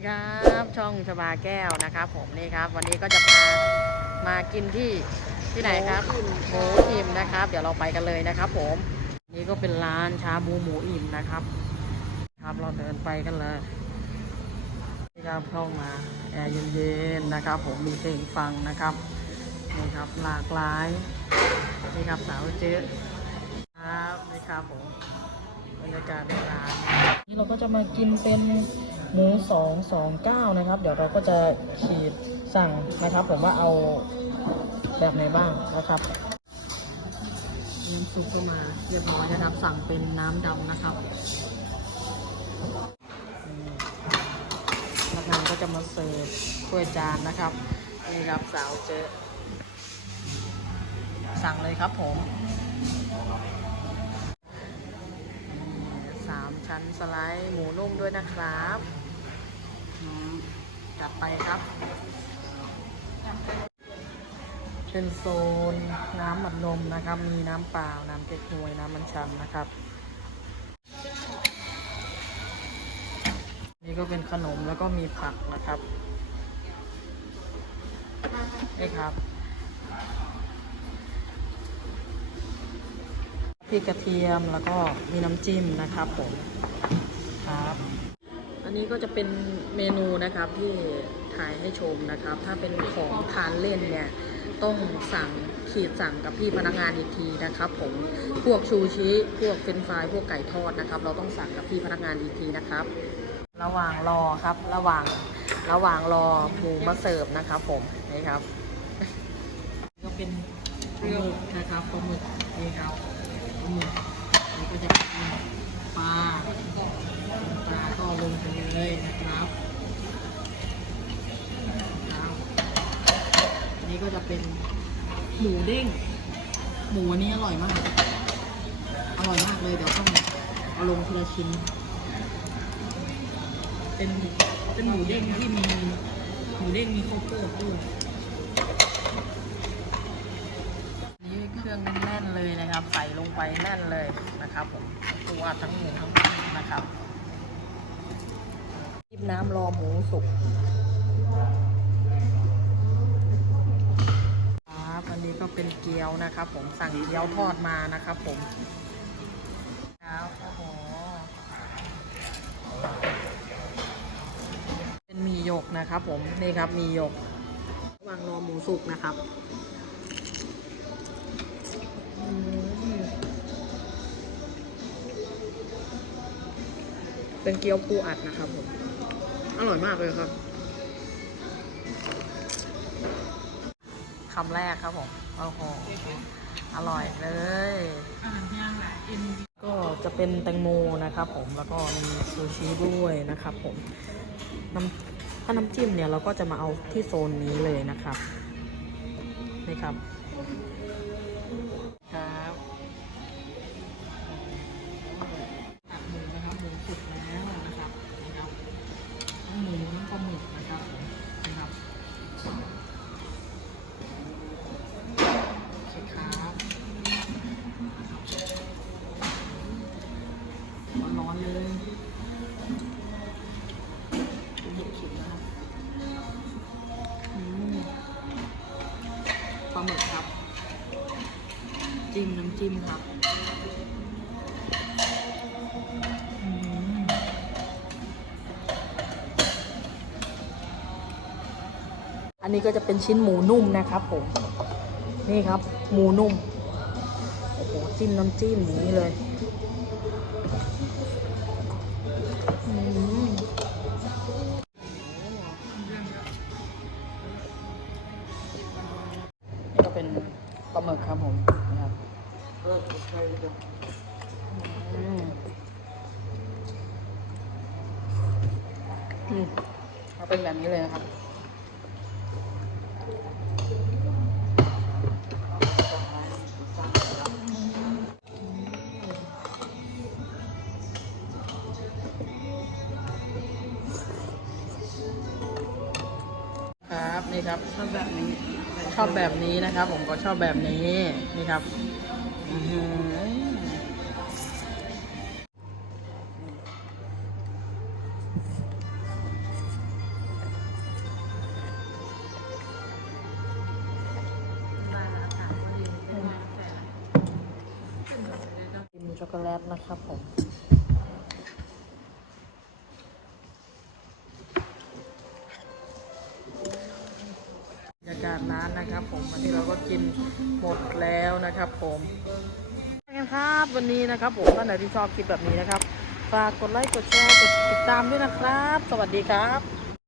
ดีครับช่องชบาแก้วนะครับ ผมนี่ครับ วันนี้ก็จะพามากินที่ที่ไหนครับหมูอิ่มนะครับ เดี๋ยวเราไปกันเลยนะครับ ผมนี่ก็เป็นร้านชาบูหมูอิ่มนะครับ ครับเราเดินไปกันเลยนี่ครับเข้ามาแอร์เย็นๆนะครับ ผมมีเพลงฟังนะครับนี่ครับหลากหลายนี่ครับสาวเจ๊ครับนี่ครับผมบรรยากาศในร้าน เราก็จะมากินเป็นหมูสองสองเก้านะครับ เดี๋ยวเราก็จะขีดสั่งนะครับ ผมว่าเอาแบบไหนบ้างนะครับน้ำซุปก็มาเรียบร้อยนะครับ สั่งเป็นน้ำดำนะครับพนักงานก็จะมาเสิร์ฟถ้วยจานนะครับนี่ครับสาวเจอสั่งเลยครับผม สไลด์หมูนุ่มด้วยนะครับจัดไปครับเป็นโซนน้ำบัดนมนะครับ มีน้ำเปล่า น้ำเก๊กฮวย น้ำมันชันนะครับ นี่ก็เป็นขนมแล้วก็มีผักนะครับ นี่ครับ พริกกระเทียมแล้วก็มีน้ำจิ้มนะครับผมครับ อันนี้ก็จะเป็นเมนูนะครับที่ถ่ายให้ชมนะครับ ถ้าเป็นของทานเล่นเนี่ยต้องสั่งขีดสั่งกับพี่พนักงานอีกทีนะครับผมพวกชูชิพวกเฟรนฟรายพวกไก่ทอดนะครับ เราต้องสั่งกับพี่พนักงานอีกทีนะครับ ระหว่างรอครับ ระหว่างระหว่างรอหมูมาเสิร์ฟนะครับผมนี่ครับ ก็เป็นปลาหมึกนะครับปลาหมึกนี่ครับ มึกนี่ก็จะเป็นปลาปลาก็ลงไปเลยนะครับครับอันนี้ก็จะเป็นหมูเด้ง หมูอันนี้อร่อยมาก อร่อยมากเลยเดี๋ยวต้องเอาลงทีละชิ้น เป็นเป็นหมูเด้งที่มีหมูเด้งมีข้าวโพดด้วยนี่เครื่องแนะครับ ใส่ลงไปแน่นเลยนะครับผมตัวทั้งหมูทั้งนะครับจิ้มน้ำรอหมูสุกครับอันนี้ก็เป็นเกี๊ยวนะครับ ผมสั่งเกี๊ยวทอดมานะครับ ผมครับโอ้โหเป็นมีหยกนะครับ ผมนี่ครับมีหยกวางรอหมูสุกนะครับ เป็นเกี๊ยวปูอัดนะครับผม อร่อยมากเลยครับ คำแรกครับผม โอ้โห อร่อยเลยก็จะเป็นแตงโมนะครับผม แล้วก็มีซูชิด้วยนะครับผม น้ำถ้าน้ำจิ้มเนี่ยเราก็จะมาเอาที่โซนนี้เลยนะครับ นี่ครับครับ ร้อนๆเลยเห็ดขิงนะครับปลาหมึกครับ จิ้มน้ำจิ้มครับอันนี้ก็จะเป็นชิ้นหมูนุ่มนะครับผม นี่ครับ หมูนุ่ม โอ้โห จิ้มน้ำจิ้มอย่างนี้เลย นี่ก็เป็นปลาหมึกครับผมนะครับอืมอืมเอาเป็นแบบนี้เลยนะครับ นี่ครับ ชอบแบบนี้ชอบแบบนี้นะครับ ผมก็ชอบแบบนี้นี่ครับช็อกโกแลตนะครับผม ผมวันนี้เราก็กินหมดแล้วนะครับผมกันครับวันนี้นะครับผมท่านไหนที่ชอบคลิปแบบนี้นะครับฝากกดไลค์กดแชร์กดติดตามด้วยนะครับ สวัสดีครับ